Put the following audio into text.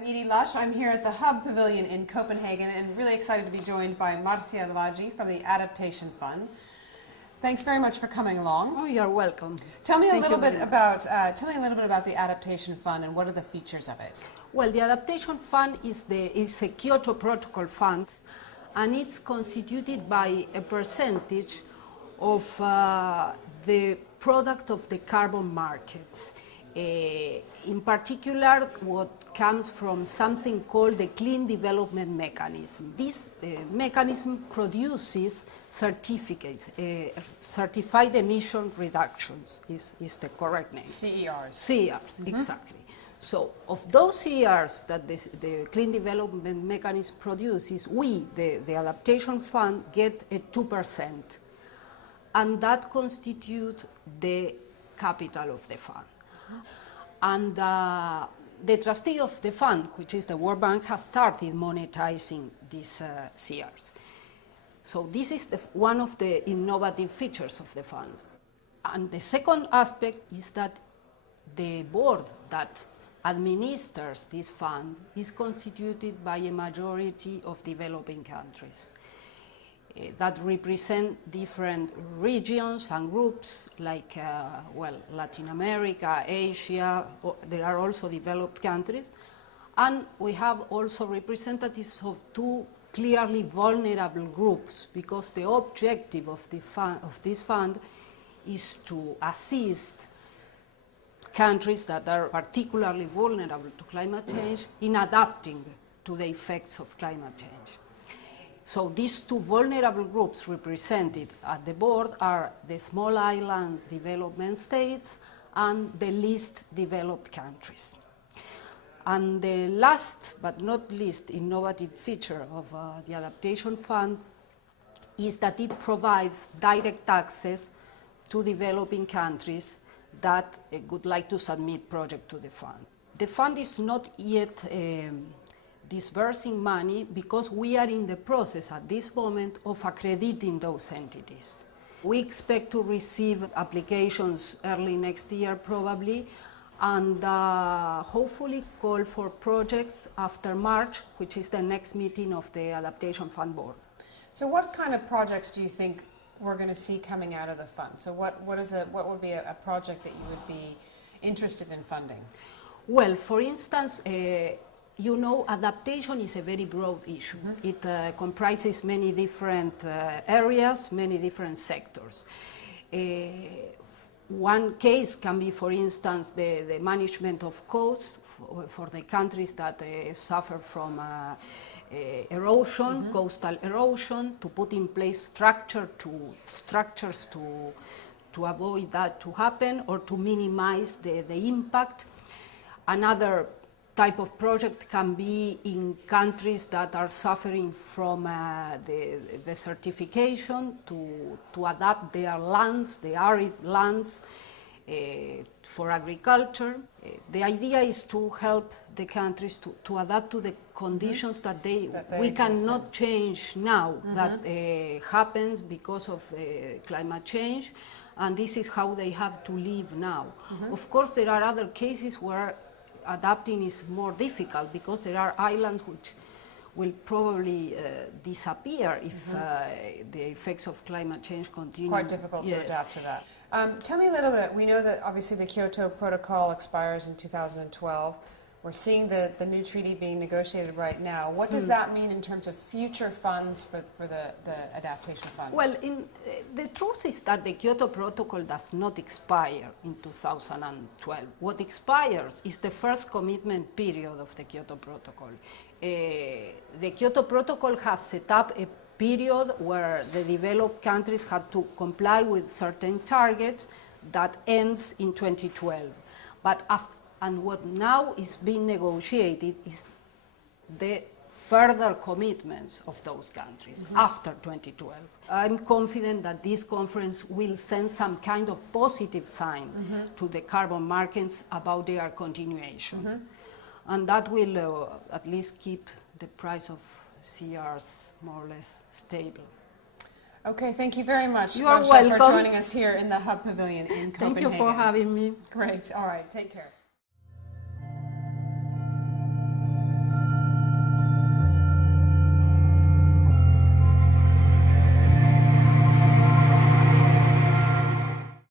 I'm EDIE LUSH. I'm here at the Hub Pavilion in Copenhagen and really excited to be joined by MARCIA LEVAGGI from the Adaptation Fund. Thanks very much for coming along. Oh, you're welcome. Tell me a little bit about the Adaptation Fund and what are the features of it. Well, the Adaptation Fund is a Kyoto Protocol fund, and it's constituted by a percentage of the product of the carbon markets. In particular, what comes from something called the Clean Development Mechanism. This mechanism produces certificates, certified emission reductions is the correct name. CERs. CERs, exactly. So, of those CERs that the Clean Development Mechanism produces, we, the Adaptation Fund, get a 2%. And that constitutes the capital of the fund. And the trustee of the fund, which is the World Bank, has started monetizing these CRs. So this is one of the innovative features of the fund. And the second aspect is that the board that administers this fund is constituted by a majority of developing countries that represent different regions and groups like, Latin America, Asia. There are also developed countries. And we have also representatives of two clearly vulnerable groups, because the objective of this fund is to assist countries that are particularly vulnerable to climate change in adapting to the effects of climate change. So these two vulnerable groups represented at the board are the small island development states and the least developed countries. And the last but not least innovative feature of the Adaptation Fund is that it provides direct access to developing countries that would like to submit projects to the fund. The fund is not yet disbursing money because we are in the process at this moment of accrediting those entities. We expect to receive applications early next year probably, and hopefully call for projects after March, which is the next meeting of the Adaptation Fund Board. So what kind of projects do you think we're going to see coming out of the fund? So what would be a project that you would be interested in funding? Well, for instance, you know, adaptation is a very broad issue. It comprises many different areas, many different sectors. One case can be, for instance, the management of coasts for the countries that suffer from erosion, coastal erosion, to put in place structures to avoid that to happen or to minimize the impact. Another type of project can be in countries that are suffering from the desertification to adapt their lands, the arid lands, for agriculture. The idea is to help the countries to adapt to the conditions that we cannot change now, that happens because of climate change, and this is how they have to live now. Of course, there are other cases where adapting is more difficult because there are islands which will probably disappear if the effects of climate change continue. Quite difficult to adapt to that. Tell me a little bit, we know that obviously the Kyoto Protocol expires in 2012. We're seeing the new treaty being negotiated right now. What does that mean in terms of future funds for the Adaptation Fund? Well, the truth is that the Kyoto Protocol does not expire in 2012. What expires is the first commitment period of the Kyoto Protocol. The Kyoto Protocol has set up a period where the developed countries had to comply with certain targets that ends in 2012. And what now is being negotiated is the further commitments of those countries after 2012. I'm confident that this conference will send some kind of positive sign to the carbon markets about their continuation. And that will at least keep the price of CRs more or less stable. Okay, thank you very much, You are welcome for joining us here in the Hub Pavilion in Copenhagen. Thank you for having me. Great, all right, take care.